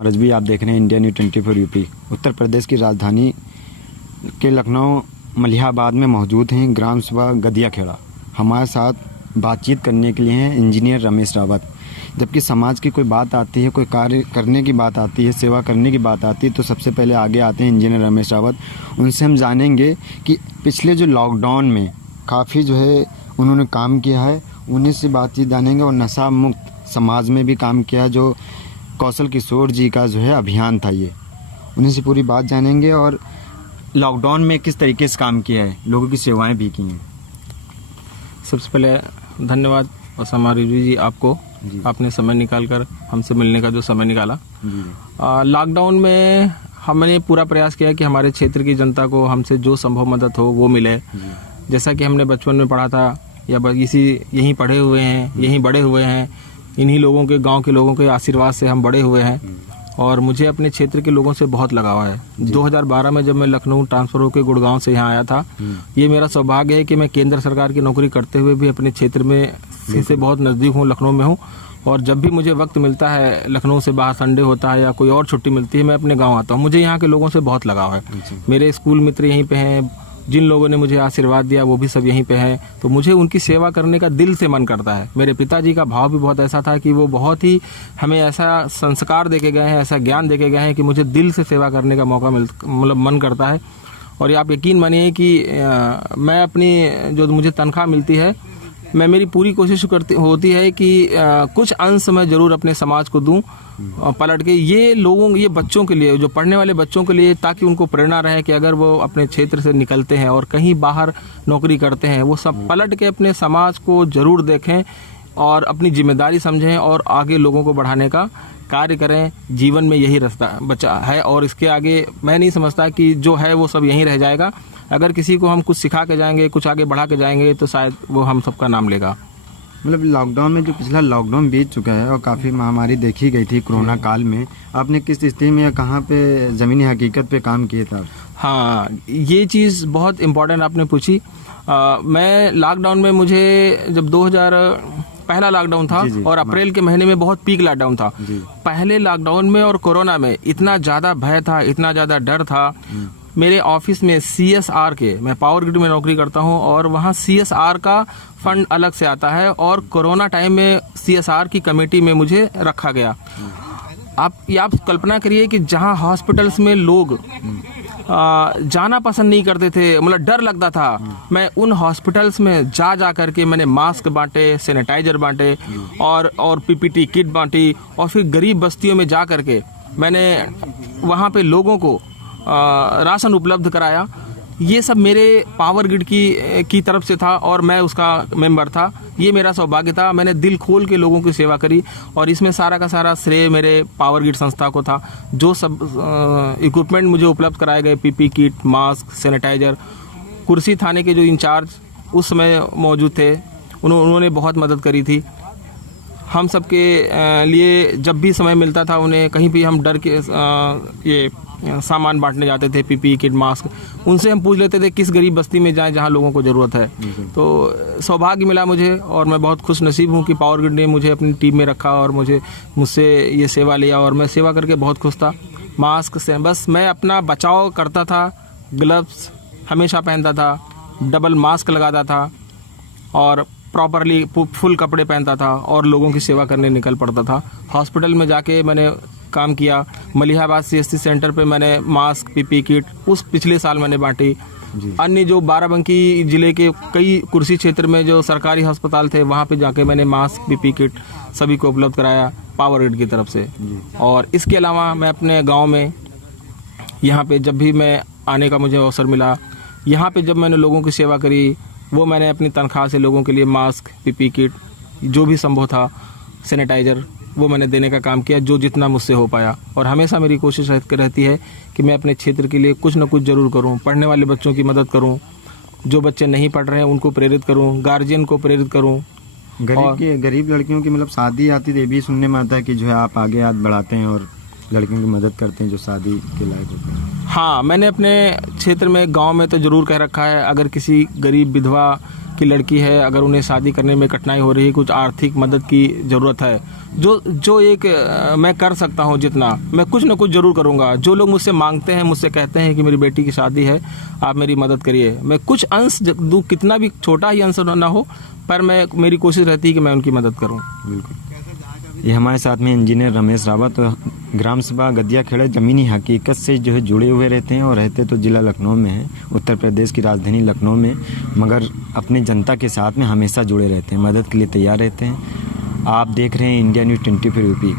और आज भी आप देख रहे हैं India news 24 UP. Uttar Pradesh की राजधानी के लखनऊ मलिहाबाद में मौजूद हैं ग्राम सभा गदियाखेड़ा। हमारे साथ बातचीत करने के लिए हैं इंजीनियर रमेश रावत। जबकि समाज की कोई बात आती है, कोई कार्य करने की बात आती है, सेवा करने की बात आती है, तो सबसे पहले आगे आते हैं इंजीनियर रमेश रावत। उनसे हम जानेंगे कि पिछले जो लॉकडाउन में काफ़ी जो है उन्होंने काम किया है, उन्हीं से बातचीत जानेंगे। और नशा मुक्त समाज में भी काम किया, जो कौशल किशोर जी का जो है अभियान था, ये उन्हीं से पूरी बात जानेंगे। और लॉकडाउन में किस तरीके से काम किया है, लोगों की सेवाएं भी की हैं। सबसे पहले धन्यवाद ओसामा रिजवी जी, आपको आपने समय निकाल कर हमसे मिलने का जो समय निकाला। लॉकडाउन में हमने पूरा प्रयास किया कि हमारे क्षेत्र की जनता को हमसे जो संभव मदद हो वो मिले। जैसा कि हमने बचपन में पढ़ा था या यहीं पढ़े हुए हैं, यहीं बड़े हुए हैं, इन्हीं लोगों के, गांव के लोगों के आशीर्वाद से हम बड़े हुए हैं। और मुझे अपने क्षेत्र के लोगों से बहुत लगाव है। 2012 में जब मैं लखनऊ ट्रांसफर होकर गुड़गांव से यहाँ आया था, ये मेरा सौभाग्य है कि मैं केंद्र सरकार की नौकरी करते हुए भी अपने क्षेत्र में से बहुत नज़दीक हूँ, लखनऊ में हूँ। और जब भी मुझे वक्त मिलता है, लखनऊ से बाहर संडे होता है या कोई और छुट्टी मिलती है, मैं अपने गाँव आता हूँ। मुझे यहाँ के लोगों से बहुत लगाव है। मेरे स्कूल मित्र यहीं पे हैं, जिन लोगों ने मुझे आशीर्वाद दिया वो भी सब यहीं पे हैं, तो मुझे उनकी सेवा करने का दिल से मन करता है। मेरे पिताजी का भाव भी बहुत ऐसा था कि वो बहुत ही हमें ऐसा संस्कार देके गए हैं, ऐसा ज्ञान देके गए हैं कि मुझे दिल से सेवा करने का मौका मतलब मन करता है। और ये आप यकीन मानिए कि मैं अपनी जो मुझे तनख्वाह मिलती है, मेरी पूरी कोशिश होती है कि कुछ अंश मैं ज़रूर अपने समाज को दूं पलट के, ये बच्चों के लिए, जो पढ़ने वाले बच्चों के लिए, ताकि उनको प्रेरणा रहे कि अगर वो अपने क्षेत्र से निकलते हैं और कहीं बाहर नौकरी करते हैं, वो सब पलट के अपने समाज को ज़रूर देखें और अपनी जिम्मेदारी समझें और आगे लोगों को बढ़ाने का कार्य करें। जीवन में यही रास्ता बचा है और इसके आगे मैं नहीं समझता कि जो है वो सब यहीं रह जाएगा। अगर किसी को हम कुछ सिखा के जाएंगे, कुछ आगे बढ़ा के जाएंगे, तो शायद वो हम सबका नाम लेगा। मतलब लॉकडाउन में जो पिछला लॉकडाउन बीत चुका है और काफ़ी महामारी देखी गई थी कोरोना काल में, आपने किस स्थिति में या कहाँ पे ज़मीनी हकीकत पे काम किया था? हाँ, ये चीज़ बहुत इम्पोर्टेंट आपने पूछी। मैं लॉकडाउन में, मुझे जब 2000 पहला लॉकडाउन था और अप्रैल के महीने में बहुत पीक लॉकडाउन था। पहले लॉकडाउन में और कोरोना में इतना ज़्यादा भय था, इतना ज़्यादा डर था। मेरे ऑफिस में CSR के, मैं पावर ग्रिड में नौकरी करता हूं और वहां CSR का फंड अलग से आता है और कोरोना टाइम में CSR की कमेटी में मुझे रखा गया। आप कल्पना करिए कि जहां हॉस्पिटल्स में लोग जाना पसंद नहीं करते थे, मतलब डर लगता था, मैं उन हॉस्पिटल्स में जा करके मैंने मास्क बांटे, सैनिटाइजर बांटे और PPT किट बांटी। और फिर गरीब बस्तियों में जा करके मैंने वहाँ पे लोगों को राशन उपलब्ध कराया। ये सब मेरे पावर ग्रिड की तरफ से था और मैं उसका मेंबर था। ये मेरा सौभाग्य था, मैंने दिल खोल के लोगों की सेवा करी और इसमें सारा का सारा श्रेय मेरे पावर ग्रिड संस्था को था। जो सब इक्विपमेंट मुझे उपलब्ध कराए गए, PP किट, मास्क, सैनिटाइजर, कुर्सी थाने के जो इंचार्ज उस समय मौजूद थे, उन्होंने बहुत मदद करी थी। हम सबके लिए जब भी समय मिलता था, उन्हें कहीं भी हम डर के ये सामान बांटने जाते थे, PP किट, मास्क, उनसे हम पूछ लेते थे किस गरीब बस्ती में जाएं जहां लोगों को ज़रूरत है। तो सौभाग्य मिला मुझे और मैं बहुत खुश नसीब हूं कि पावर ग्रिड ने मुझे अपनी टीम में रखा और मुझसे ये सेवा लिया और मैं सेवा करके बहुत खुश था। मास्क से बस मैं अपना बचाव करता था, ग्लव्स हमेशा पहनता था, डबल मास्क लगाता था और प्रॉपरली फुल कपड़े पहनता था और लोगों की सेवा करने निकल पड़ता था। हॉस्पिटल में जाके मैंने काम किया। मलिहाबाद CSC सेंटर पे मैंने मास्क, PP किट उस पिछले साल मैंने बांटी। अन्य जो बाराबंकी जिले के कई कुर्सी क्षेत्र में जो सरकारी अस्पताल थे, वहाँ पे जाके मैंने मास्क, PP किट सभी को उपलब्ध कराया पावर ग्रिड की तरफ से। और इसके अलावा मैं अपने गाँव में, यहाँ पे जब भी मैं आने का मुझे अवसर मिला, यहाँ पे जब मैंने लोगों की सेवा करी, वो मैंने अपनी तनख्वाह से लोगों के लिए मास्क, PP किट, जो भी संभव था, सैनिटाइजर, वो मैंने देने का काम किया, जो जितना मुझसे हो पाया। और हमेशा मेरी कोशिश रहती है कि मैं अपने क्षेत्र के लिए कुछ न कुछ ज़रूर करूं, पढ़ने वाले बच्चों की मदद करूं, जो बच्चे नहीं पढ़ रहे हैं उनको प्रेरित करूं, गार्जियन को प्रेरित करूं। गरीब लड़कियों की मतलब शादी आती है, ये भी सुनने में आता है कि जो है आप आगे हाथ बढ़ाते हैं और लड़कियों की मदद करते हैं जो शादी के लायक होते हैं। हाँ, मैंने अपने क्षेत्र में, गाँव में तो ज़रूर कह रखा है, अगर किसी गरीब विधवा की लड़की है, अगर उन्हें शादी करने में कठिनाई हो रही है, कुछ आर्थिक मदद की ज़रूरत है, जो एक मैं कर सकता हूँ जितना, मैं कुछ ना कुछ ज़रूर करूँगा। जो लोग मुझसे मांगते हैं, मुझसे कहते हैं कि मेरी बेटी की शादी है, आप मेरी मदद करिए, मैं कुछ अंश दूँ, कितना भी छोटा ही अंश ना हो, पर मेरी कोशिश रहती है कि मैं उनकी मदद करूँ। बिल्कुल। ये हमारे साथ में इंजीनियर रमेश रावत, ग्राम सभा गदिया खेड़ा ज़मीनी हकीकत से जो है जुड़े हुए रहते हैं, और रहते तो ज़िला लखनऊ में है, उत्तर प्रदेश की राजधानी लखनऊ में, मगर अपने जनता के साथ में हमेशा जुड़े रहते हैं, मदद के लिए तैयार रहते हैं। आप देख रहे हैं इंडिया न्यूज़ 24 यूपी।